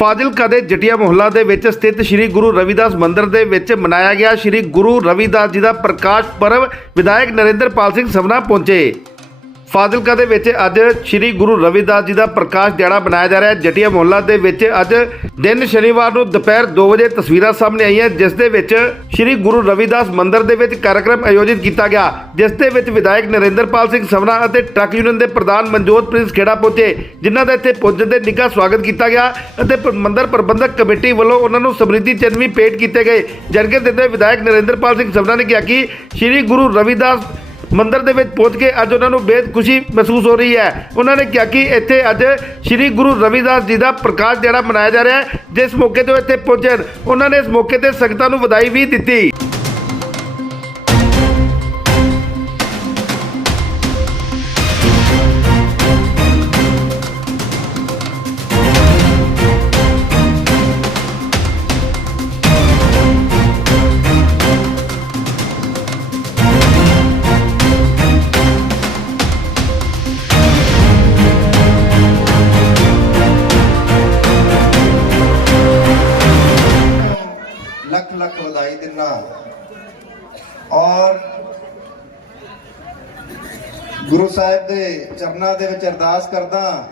ਫਾਜ਼ਿਲਕਾ ਦੇ ਜਟੀਆ ਮੁਹੱਲਾ ਦੇ ਵਿੱਚ ਸਥਿਤ ਸ੍ਰੀ ਗੁਰੂ ਰਵਿਦਾਸ ਮੰਦਿਰ ਦੇ ਵਿੱਚ ਮਨਾਇਆ ਗਿਆ ਸ੍ਰੀ ਗੁਰੂ ਰਵਿਦਾਸ ਜੀ ਦਾ ਪ੍ਰਕਾਸ਼ ਪਰਵ ਵਿਧਾਇਕ ਨਰਿੰਦਰਪਾਲ ਸਿੰਘ ਸਭਨਾ ਪਹੁੰਚੇ। ਫਾਜ਼ਿਲਕਾ ਦੇ ਵਿੱਚ ਅੱਜ ਸ੍ਰੀ ਗੁਰੂ ਰਵਿਦਾਸ ਜੀ ਦਾ ਪ੍ਰਕਾਸ਼ ਦਿਹਾੜਾ ਮਨਾਇਆ ਜਾ ਰਿਹਾ ਹੈ। ਜਟੀਆ ਮੁਹੱਲਾ ਦੇ ਵਿੱਚ ਅੱਜ ਦਿਨ ਸ਼ਨੀਵਾਰ ਨੂੰ ਦੁਪਹਿਰ 2 ਵਜੇ ਤਸਵੀਰਾਂ ਸਾਹਮਣੇ ਆਈਆਂ, ਜਿਸ ਦੇ ਵਿੱਚ ਸ੍ਰੀ ਗੁਰੂ ਰਵਿਦਾਸ ਮੰਦਿਰ ਦੇ ਵਿੱਚ ਕਾਰਜਕ੍ਰਮ ਆਯੋਜਿਤ ਕੀਤਾ ਗਿਆ, ਜਿਸ ਦੇ ਵਿੱਚ ਵਿਧਾਇਕ ਨਰਿੰਦਰਪਾਲ ਸਿੰਘ ਸਭਨਾ ਅਤੇ ਟਰੱਕ ਯੂਨੀਅਨ ਦੇ ਪ੍ਰਧਾਨ ਮਨਜੋਤ ਪ੍ਰਿੰਸ ਖੇੜਾ ਪਹੁੰਚੇ, ਜਿਨ੍ਹਾਂ ਦਾ ਇੱਥੇ ਪਹੁੰਚਣ ਦੇ ਨਿੱਘਾ ਸਵਾਗਤ ਕੀਤਾ ਗਿਆ ਅਤੇ ਪ- ਮੰਦਿਰ ਪ੍ਰਬੰਧਕ ਕਮੇਟੀ ਵੱਲੋਂ ਉਹਨਾਂ ਨੂੰ ਸਮ੍ਰਿੱਧੀ ਚਿੰਨ੍ਹ ਵੀ ਭੇਟ ਕੀਤੇ ਗਏ। ਜਾਣਕਾਰੀ ਦਿੰਦੇ ਵਿਧਾਇਕ ਨਰਿੰਦਰਪਾਲ ਸਿੰਘ ਸਭਨਾ ਨੇ ਕਿਹਾ ਕਿ ਸ੍ਰੀ ਗੁਰੂ ਰਵਿਦਾਸ ਮੰਦਿਰ ਦੇ ਵਿੱਚ ਪਹੁੰਚ ਕੇ ਅੱਜ ਉਹਨਾਂ ਨੂੰ ਬੇहद ਖੁਸ਼ੀ ਮਹਿਸੂਸ ਹੋ ਰਹੀ ਹੈ। ਉਹਨਾਂ ਨੇ ਕਿਹਾ ਕਿ ਇੱਥੇ ਅੱਜ ਸ੍ਰੀ ਗੁਰੂ ਰਵਿਦਾਸ ਜੀ ਦਾ ਪ੍ਰਕਾਸ਼ ਦਿਹਾੜਾ ਮਨਾਇਆ ਜਾ ਰਿਹਾ ਹੈ। ਜਿਸ ਮੌਕੇ ਤੇ ਇੱਥੇ ਪਹੁੰਚੇ। ਉਹਨਾਂ ਨੇ ਇਸ ਮੌਕੇ ਤੇ ਸੰਗਤਾਂ ਨੂੰ ਵਧਾਈ ਵੀ ਦਿੱਤੀ। ਗੁਰੂ ਸਾਹਿਬ ਦੇ ਚਰਨਾਂ ਦੇ ਵਿੱਚ ਅਰਦਾਸ ਕਰਦਾ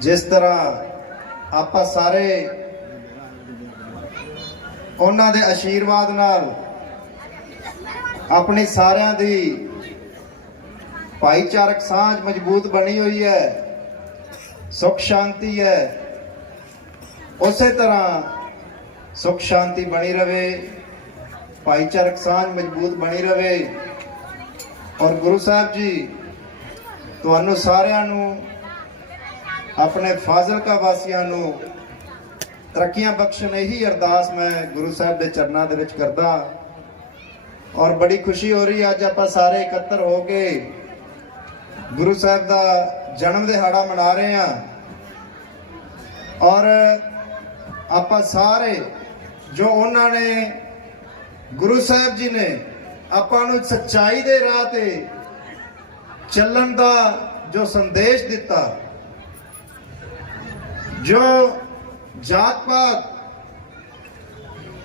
ਜਿਸ ਤਰ੍ਹਾਂ ਆਪਾਂ ਸਾਰੇ ਉਹਨਾਂ ਦੇ ਆਸ਼ੀਰਵਾਦ ਨਾਲ ਆਪਣੀ ਸਾਰਿਆਂ ਦੀ ਭਾਈਚਾਰਕ ਸਾਂਝ ਮਜ਼ਬੂਤ ਬਣੀ ਹੋਈ ਹੈ, ਸੁਖ ਸ਼ਾਂਤੀ ਹੈ, ਉਸੇ ਤਰ੍ਹਾਂ ਸੁਖ ਸ਼ਾਂਤੀ ਬਣੀ ਰਵੇ, ਭਾਈਚਾਰਕ ਸਾਂਝ ਮਜ਼ਬੂਤ ਬਣੀ ਰਵੇ। ਔਰ ਗੁਰੂ ਸਾਹਿਬ ਜੀ, ਤੁਹਾਨੂੰ ਸਾਰਿਆਂ ਨੂੰ, ਆਪਣੇ ਫਾਜ਼ਿਲਕਾ ਵਾਸੀਆਂ ਨੂੰ ਤਰੱਕੀਆਂ ਬਖਸ਼ਣ ਇਹੀ ਅਰਦਾਸ ਮੈਂ ਗੁਰੂ ਸਾਹਿਬ ਦੇ ਚਰਨਾਂ ਦੇ ਵਿੱਚ ਕਰਦਾ। ਔਰ ਬੜੀ ਖੁਸ਼ੀ ਹੋ ਰਹੀ ਹੈ, ਅੱਜ ਆਪਾਂ ਸਾਰੇ ਇਕੱਤਰ ਹੋ ਕੇ ਗੁਰੂ ਸਾਹਿਬ ਦਾ ਜਨਮ ਦਿਹਾੜਾ ਮਨਾ ਰਹੇ ਹਾਂ। ਔਰ ਆਪਾਂ ਸਾਰੇ, ਜੋ ਉਹਨਾਂ ਨੇ ਗੁਰੂ ਸਾਹਿਬ ਜੀ ਨੇ ਆਪਾਂ ਨੂੰ ਸੱਚਾਈ ਦੇ ਰਾਹ ਤੇ ਚੱਲਣ ਦਾ ਜੋ ਸੰਦੇਸ਼ ਦਿੱਤਾ, ਜੋ ਜਾਤ ਪਾਤ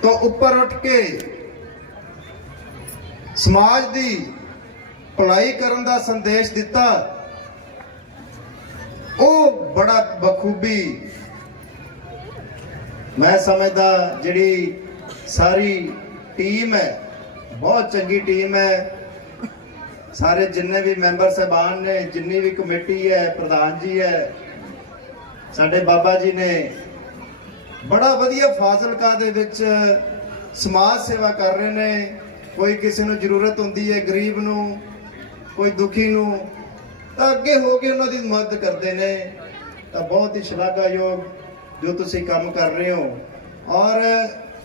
ਤੋਂ ਉੱਪਰ ਉੱਠ ਕੇ ਸਮਾਜ ਦੀ ਭਲਾਈ ਕਰਨ ਦਾ ਸੰਦੇਸ਼ ਦਿੱਤਾ, ਉਹ ਬੜਾ ਬਖੂਬੀ ਮੈਂ ਸਮਝਦਾ ਜਿਹੜੀ ਸਾਰੀ ਟੀਮ ਹੈ ਬਹੁਤ ਚੰਗੀ ਟੀਮ ਹੈ। ਸਾਰੇ ਜਿੰਨੇ ਵੀ ਮੈਂਬਰ ਸਹਿਬਾਨ ਨੇ, ਜਿੰਨੀ ਵੀ ਕਮੇਟੀ ਹੈ, ਪ੍ਰਧਾਨ ਜੀ ਹੈ, ਸਾਡੇ ਬਾਬਾ ਜੀ ਨੇ ਬੜਾ ਵਧੀਆ ਫਾਜ਼ਿਲਕਾ ਦੇ ਵਿੱਚ ਸਮਾਜ ਸੇਵਾ ਕਰ ਰਹੇ ਨੇ। ਕੋਈ ਕਿਸੇ ਨੂੰ ਜ਼ਰੂਰਤ ਹੁੰਦੀ ਹੈ, ਗਰੀਬ ਨੂੰ, ਕੋਈ ਦੁਖੀ ਨੂੰ, ਤਾਂ ਅੱਗੇ ਹੋ ਕੇ ਉਹਨਾਂ ਦੀ ਮਦਦ ਕਰਦੇ ਨੇ। ਤਾਂ ਬਹੁਤ ਹੀ ਸ਼ਲਾਘਾਯੋਗ ਜੋ ਤੁਸੀਂ ਕੰਮ ਕਰ ਰਹੇ ਹੋ। ਔਰ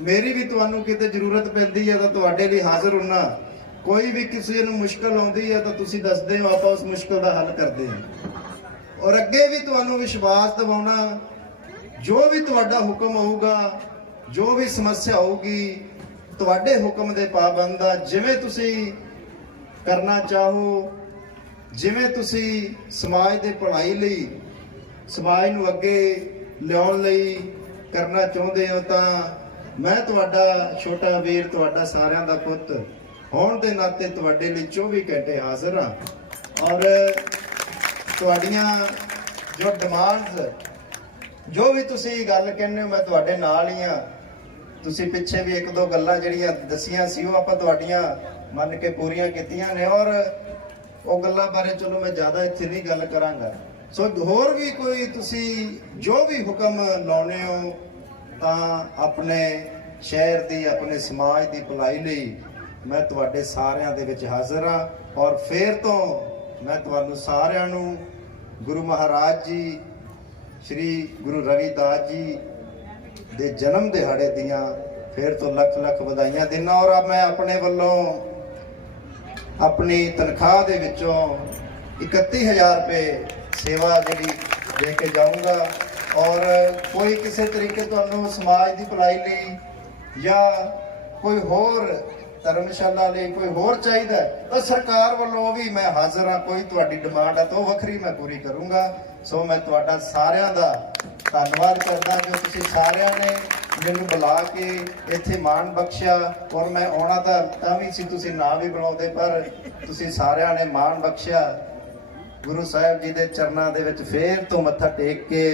ਮੇਰੀ ਵੀ ਤੁਹਾਨੂੰ ਕਿਤੇ ਜ਼ਰੂਰਤ ਪੈਂਦੀ ਹੈ ਤਾਂ ਤੁਹਾਡੇ ਲਈ ਹਾਜ਼ਰ ਹੁੰਨਾ। ਕੋਈ ਵੀ ਕਿਸੇ ਨੂੰ ਮੁਸ਼ਕਲ ਆਉਂਦੀ ਹੈ ਤਾਂ ਤੁਸੀਂ ਦੱਸਦੇ ਹੋ, ਆਪਾਂ ਉਸ ਮੁਸ਼ਕਲ ਦਾ ਹੱਲ ਕਰਦੇ ਹਾਂ। ਔਰ ਅੱਗੇ ਵੀ ਤੁਹਾਨੂੰ ਵਿਸ਼ਵਾਸ ਦਿਵਾਉਣਾ, ਜੋ ਵੀ ਤੁਹਾਡਾ ਹੁਕਮ ਹੋਊਗਾ, ਜੋ ਵੀ ਸਮੱਸਿਆ ਹੋਊਗੀ, ਤੁਹਾਡੇ ਹੁਕਮ ਦੇ ਪਾਬੰਦ ਆ। ਜਿਵੇਂ ਤੁਸੀਂ ਕਰਨਾ ਚਾਹੋ, ਜਿਵੇਂ ਤੁਸੀਂ ਸਮਾਜ ਦੇ ਭਲਾਈ ਲਈ, ਸਮਾਜ ਨੂੰ ਅੱਗੇ ਲਿਆਉਣ ਲਈ ਕਰਨਾ ਚਾਹੁੰਦੇ ਹੋ ਤਾਂ ਮੈਂ ਤੁਹਾਡਾ, ਛੋਟਾ ਵੀਰ ਤੁਹਾਡਾ ਸਾਰਿਆਂ ਦਾ ਪੁੱਤ, ਹੋਣ ਦੇ ਨਾਤੇ ਤੁਹਾਡੇ ਲਈ 24 ਘੰਟੇ ਹਾਜ਼ਰ ਹਾਂ। ਔਰ ਤੁਹਾਡੀਆਂ ਜੋ ਡਿਮਾਂਡਸ ਜੋ ਵੀ ਤੁਸੀਂ ਗੱਲ ਕਹਿੰਦੇ ਹੋ, ਮੈਂ ਤੁਹਾਡੇ ਨਾਲ ਹੀ ਆ ਤੁਸੀਂ ਪਿੱਛੇ ਵੀ ਇੱਕ ਦੋ ਗੱਲਾਂ ਜਿਹੜੀਆਂ ਦਸੀਆਂ ਸੀ, ਉਹ ਆਪਾਂ ਤੁਹਾਡੀਆਂ ਮੰਨ ਕੇ ਪੂਰੀਆਂ ਕੀਤੀਆਂ ਨੇ। ਔਰ ਉਹ ਗੱਲਾਂ ਬਾਰੇ ਚਲੋ ਮੈਂ ਜ਼ਿਆਦਾ ਇੱਥੇ ਨਹੀਂ ਗੱਲ ਕਰਾਂਗਾ। ਸੋ ਹੋਰ ਵੀ ਕੋਈ ਤੁਸੀਂ ਜੋ ਵੀ ਹੁਕਮ ਲਾਉਣੇ ਹੋ ਤਾਂ ਆਪਣੇ ਸ਼ਹਿਰ ਦੀ, ਆਪਣੇ ਸਮਾਜ ਦੀ ਭਲਾਈ ਲਈ ਮੈਂ ਤੁਹਾਡੇ ਸਾਰਿਆਂ ਦੇ ਵਿੱਚ ਹਾਜ਼ਰ ਹਾਂ ਔਰ ਫੇਰ ਤੋਂ ਮੈਂ ਤੁਹਾਨੂੰ ਸਾਰਿਆਂ ਨੂੰ ਗੁਰੂ ਮਹਾਰਾਜ ਜੀ, ਸ੍ਰੀ ਗੁਰੂ ਰਵਿਦਾਸ ਜੀ ਦੇ ਜਨਮ ਦਿਹਾੜੇ ਦੀਆਂ ਫੇਰ ਤੋਂ ਲੱਖ ਲੱਖ ਵਧਾਈਆਂ ਦਿੰਦਾ ਔਰ ਮੈਂ ਆਪਣੇ ਵੱਲੋਂ ਆਪਣੀ ਤਨਖਾਹ ਦੇ ਵਿੱਚੋਂ 31000 ਰੁਪਏ ਸੇਵਾ ਜਿਹੜੀ ਦੇ ਕੇ ਜਾਊਂਗਾ। ਔਰ ਕੋਈ ਕਿਸੇ ਤਰੀਕੇ ਤੁਹਾਨੂੰ ਸਮਾਜ ਦੀ ਭਲਾਈ ਲਈ ਜਾਂ ਕੋਈ ਹੋਰ ਧਰਮਸ਼ਾਲਾ ਲਈ ਕੋਈ ਹੋਰ ਚਾਹੀਦਾ ਤਾਂ ਸਰਕਾਰ ਵੱਲੋਂ ਵੀ ਮੈਂ ਹਾਜ਼ਰ ਹਾਂ। ਕੋਈ ਤੁਹਾਡੀ ਡਿਮਾਂਡ ਹੈ ਤਾਂ ਉਹ ਵੱਖਰੀ ਮੈਂ ਪੂਰੀ ਕਰੂੰਗਾ। ਸੋ ਮੈਂ ਤੁਹਾਡਾ ਸਾਰਿਆਂ ਦਾ ਧੰਨਵਾਦ ਕਰਦਾ ਕਿ ਤੁਸੀਂ ਸਾਰਿਆਂ ਨੇ ਮੈਨੂੰ ਬੁਲਾ ਕੇ ਇੱਥੇ ਮਾਣ ਬਖਸ਼ਿਆ। ਔਰ ਮੈਂ ਆਉਣਾ ਤਾਂ ਤਾਂ ਵੀ ਸੀ, ਤੁਸੀਂ ਨਾ ਵੀ ਬੁਲਾਉਂਦੇ ਪਰ ਤੁਸੀਂ ਸਾਰਿਆਂ ਨੇ ਮਾਣ ਬਖਸ਼ਿਆ। ਗੁਰੂ ਸਾਹਿਬ ਜੀ ਦੇ ਚਰਨਾਂ ਦੇ ਵਿੱਚ ਫੇਰ ਤੋਂ ਮੱਥਾ ਟੇਕ ਕੇ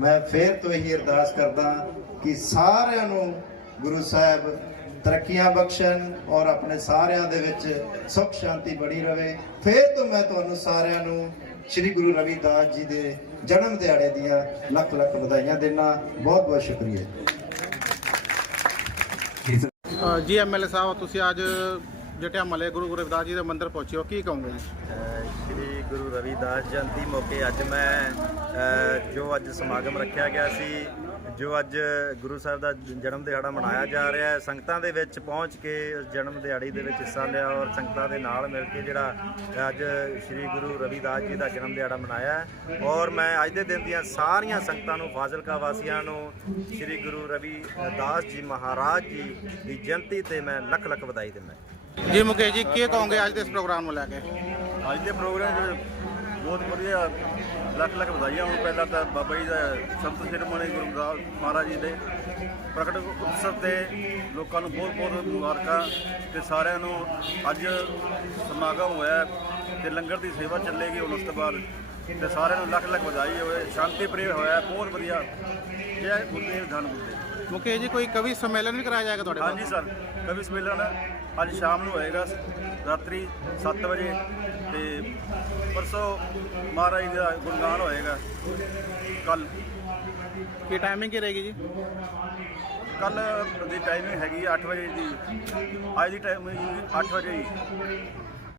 ਮੈਂ ਫੇਰ ਤੋਂ ਇਹੀ ਅਰਦਾਸ ਕਰਦਾ ਕਿ ਸਾਰਿਆਂ ਨੂੰ ਗੁਰੂ ਸਾਹਿਬ ਤਰੱਕੀਆਂ ਬਖਸ਼ਣ ਔਰ ਆਪਣੇ ਸਾਰਿਆਂ ਦੇ ਵਿੱਚ ਸੁਖ ਸ਼ਾਂਤੀ ਬਣੀ ਰਵੇ। ਫੇਰ ਤੋਂ ਮੈਂ ਤੁਹਾਨੂੰ ਸਾਰਿਆਂ ਨੂੰ ਸ੍ਰੀ ਗੁਰੂ ਰਵਿਦਾਸ ਜੀ ਦੇ ਜਨਮ ਦਿਹਾੜੇ ਦੀਆਂ ਲੱਖ ਲੱਖ ਵਧਾਈਆਂ ਦੇਣਾ ਬਹੁਤ ਬਹੁਤ ਸ਼ੁਕਰੀਆ। ਅ, ਜੀ ਐਮਐਲਏ ਸਾਹਿਬ ਤੁਸੀਂ ਅੱਜ ਜਟਿਆ ਮਲੇ ਗੁਰੂ ਰਵਿਦਾਸ ਜੀ ਦੇ ਮੰਦਿਰ ਪਹੁੰਚੇ ਹੋ, ਕੀ ਕਹੋਗੇ ਜੀ? ਸ਼੍ਰੀ ਗੁਰੂ ਰਵਿਦਾਸ ਜਯੰਤੀ ਮੌਕੇ ਅੱਜ ਮੈਂ ਜੋ ਅੱਜ ਸਮਾਗਮ ਰੱਖਿਆ ਗਿਆ ਸੀ, ਜੋ ਅੱਜ ਗੁਰੂ ਸਾਹਿਬ ਦਾ ਜਨਮ ਦਿਹਾੜਾ ਮਨਾਇਆ ਜਾ ਰਿਹਾ ਹੈ, ਸੰਗਤਾਂ ਦੇ ਵਿੱਚ ਪਹੁੰਚ ਕੇ ਉਸ ਜਨਮ ਦਿਹਾੜੀ ਦੇ ਵਿੱਚ ਹਿੱਸਾ ਲਿਆ ਔਰ ਸੰਗਤਾਂ ਦੇ ਨਾਲ ਮਿਲ ਕੇ ਜਿਹੜਾ ਅੱਜ ਸ਼੍ਰੀ ਗੁਰੂ ਰਵਿਦਾਸ ਜੀ ਦਾ ਜਨਮ ਦਿਹਾੜਾ ਮਨਾਇਆ ਔਰ ਮੈਂ ਅੱਜ ਦੇ ਦਿਨ ਦੀਆਂ ਸਾਰੀਆਂ ਸੰਗਤਾਂ ਨੂੰ, ਫਾਜ਼ਿਲਕਾ ਵਾਸੀਆਂ ਨੂੰ, ਸ਼੍ਰੀ ਗੁਰੂ ਰਵਿਦਾਸ ਜੀ ਮਹਾਰਾਜ ਜੀ ਦੀ ਜਯੰਤੀ ਤੇ ਮੈਂ ਲੱਖ ਲੱਖ ਵਧਾਈ ਦਿੰਦਾ ਜੀ ਮੁਕੇਸ਼ ਜੀ ਕੀ ਕਹੋਗੇ ਅੱਜ ਦੇ ਇਸ ਪ੍ਰੋਗਰਾਮ ਨੂੰ ਲੈ ਕੇ? ਅੱਜ ਦੇ ਪ੍ਰੋਗਰਾਮ ਜਿਹੜੇ ਬਹੁਤ ਵਧੀਆ ਲੱਖ ਲੱਖ ਵਧਾਈਆਂ। ਹੁਣ ਪਹਿਲਾਂ ਤਾਂ ਬਾਬਾ ਜੀ ਦਾ ਸੰਤ ਸਿਰਮਣੀ ਗੁਰੂ ਗ੍ਰੰਥ ਮਹਾਰਾਜ ਜੀ ਦੇ ਪ੍ਰਗਟ ਉਤਸਵ ਤੇ ਲੋਕਾਂ ਨੂੰ ਬਹੁਤ ਬਹੁਤ ਮੁਬਾਰਕਾਂ ਤੇ ਸਾਰਿਆਂ ਨੂੰ ਅੱਜ ਸਮਾਗਮ ਹੋਇਆ ਤੇ ਲੰਗਰ ਦੀ ਸੇਵਾ ਚੱਲੇਗੀ ਹੁਣ ਉਸ ਤੋਂ ਬਾਅਦ। ਤੇ ਸਾਰਿਆਂ ਨੂੰ ਲੱਖ ਲੱਖ ਵਧਾਈ ਹੋਵੇ ਸ਼ਾਂਤੀ ਪ੍ਰਿय ਹੋਇਆ ਬਹੁਤ ਵਧੀਆ। ਜੈ ਗੁਰਦੇਵ ਧੰਨ ਗੁਰਦੇਵ। ਮੁਕੇਸ਼ ਜੀ ਕੋਈ ਕਵੀ ਸੰਮੇਲਨ ਵੀ ਕਰਾਇਆ ਜਾਏਗਾ ਤੁਹਾਡੇ ਹਾਂਜੀ ਸਰ ਕਵੀ ਸੰਮੇਲਨ ਅੱਜ ਸ਼ਾਮ ਨੂੰ ਹੋਏਗਾ ਰਾਤਰੀ 7 ਵਜੇ ਤੇ ਪਰਸੋਂ ਮਹਾਰਾਜ ਦਾ ਗੁਣਗਾਨ ਹੋਏਗਾ। ਕੱਲ ਕੀ ਟਾਈਮਿੰਗ ਕੀ ਰਹੇਗੀ ਜੀ? ਕੱਲ ਦੀ ਟਾਈਮਿੰਗ ਹੈਗੀ 8 ਵਜੇ ਦੀ। ਅੱਜ ਦੀ ਟਾਈਮਿੰਗ 8 ਵਜੇ ਹੀ।